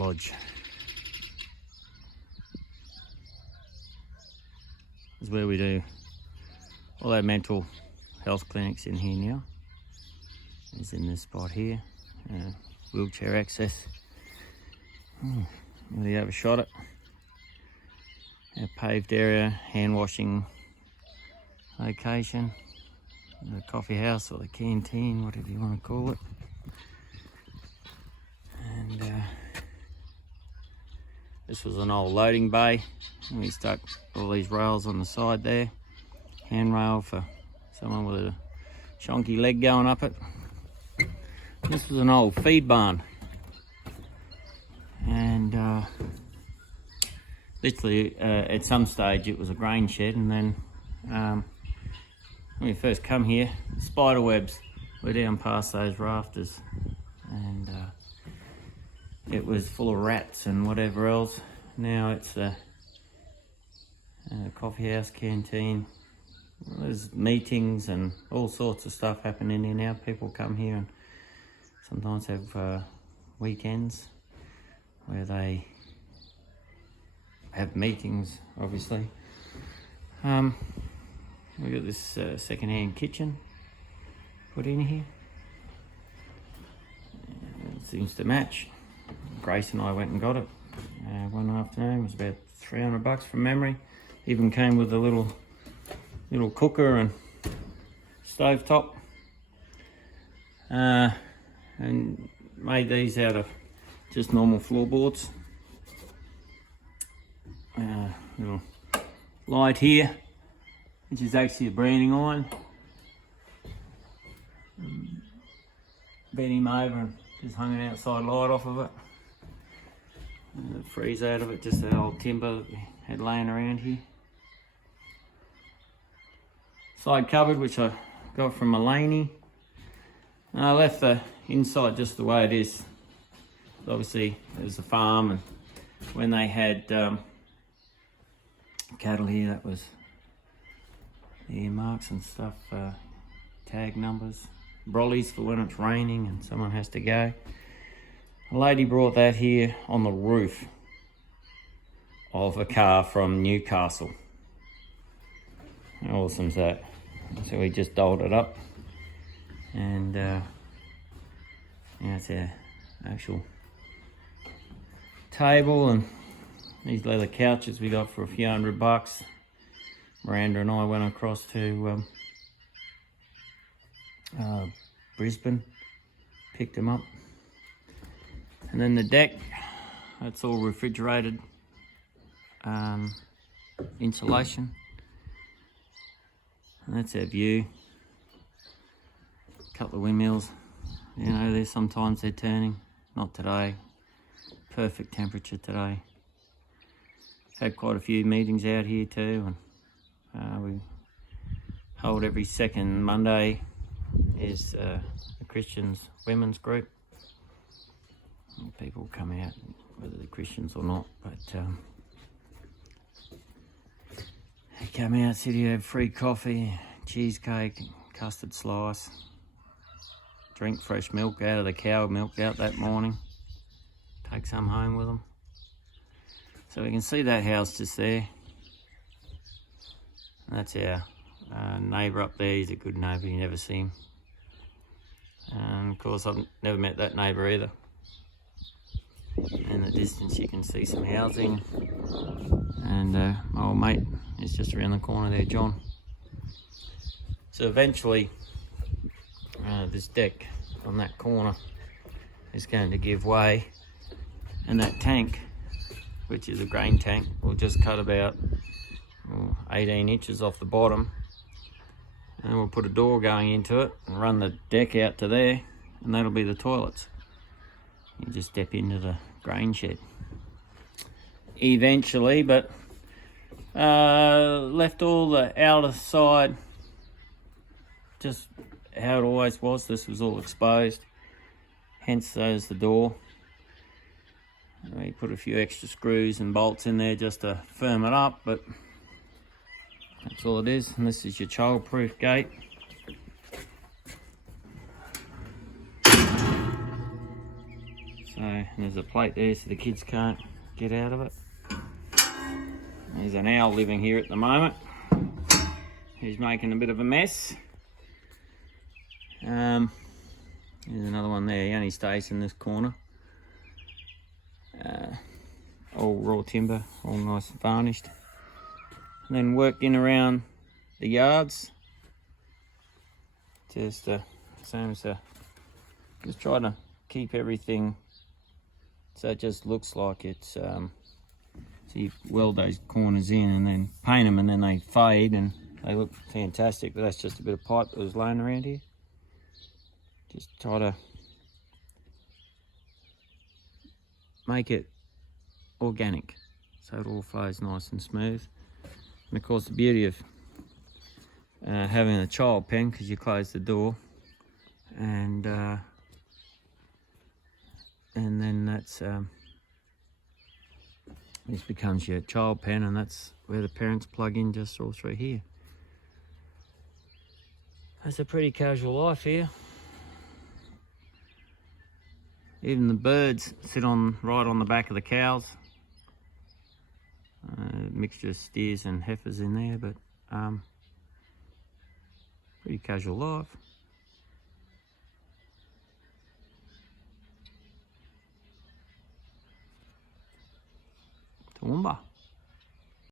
lodge. This is where we do all our mental health clinics in here now. It's in this spot here. Wheelchair access. Really overshot it. Our paved area, hand washing location, the coffee house or the canteen, whatever you want to call it. And this was an old loading bay. And we stuck all these rails on the side there, handrail for someone with a chonky leg going up it. This was an old feed barn, and literally at some stage it was a grain shed, and then when we first come here, spider webs were down past those rafters, and it was full of rats and whatever else. Now it's a coffee house, canteen. There's meetings and all sorts of stuff happening here now. People come here and sometimes have weekends where they have meetings, obviously. We've got this second-hand kitchen put in here. It seems to match. Grace and I went and got it one afternoon. It was about $300 from memory. Even came with a little cooker and stovetop. And made these out of just normal floorboards. Little light here, which is actually a branding iron. Bent him over and just hung an outside light off of it. And the freeze out of it, just that old timber that we had laying around here. Side cupboard, which I got from Mulaney. And I left the inside just the way it is. Obviously, there's a farm, and when they had cattle here, that was the earmarks and stuff, tag numbers, brollies for when it's raining and someone has to go. A lady brought that here on the roof of a car from Newcastle. How awesome is that? So we just doled it up, and yeah, it's our actual table, and these leather couches we got for a few $100. Miranda and I went across to Brisbane, picked them up. And then the deck, that's all refrigerated insulation. And that's our view. A couple of windmills, you know, there's sometimes they're turning. Not today. Perfect temperature today. Had quite a few meetings out here too, and we hold every second Monday is the Christians women's group. People come out, whether they're Christians or not, but they come out, sit here, have free coffee, cheesecake, custard slice, drink fresh milk out of the cow milk out that morning, take some home with them. So we can see that house just there. And that's our neighbour up there. He's a good neighbour, you never see him. And of course I've never met that neighbour either. In the distance you can see some housing, and my old mate is just around the corner there, John. So eventually this deck on that corner is going to give way, and that tank, which is a grain tank, will just cut about 18 inches off the bottom, and we'll put a door going into it and run the deck out to there, and that'll be the toilets. You just step into the grain shed eventually, but left all the outer side just how it always was. This was all exposed, hence there's the door. We put a few extra screws and bolts in there just to firm it up, but that's all it is. And this is your child-proof gate. So, and there's a plate there so the kids can't get out of it. There's an owl living here at the moment. He's making a bit of a mess. There's another one there. He only stays in this corner. All raw timber, all nice and varnished. And then worked in around the yards. Just just try to keep everything so it just looks like it's. So you weld those corners in and then paint them, and then they fade and they look fantastic. But that's just a bit of pipe that was laying around here. Just try to make it organic so it all flows nice and smooth. And of course the beauty of having a child pen, because you close the door and then that's this becomes your child pen, and that's where the parents plug in just all through here. It's a pretty casual life here. Even the birds sit right on the back of the cows. Mixture of steers and heifers in there, but pretty casual life. Toowoomba.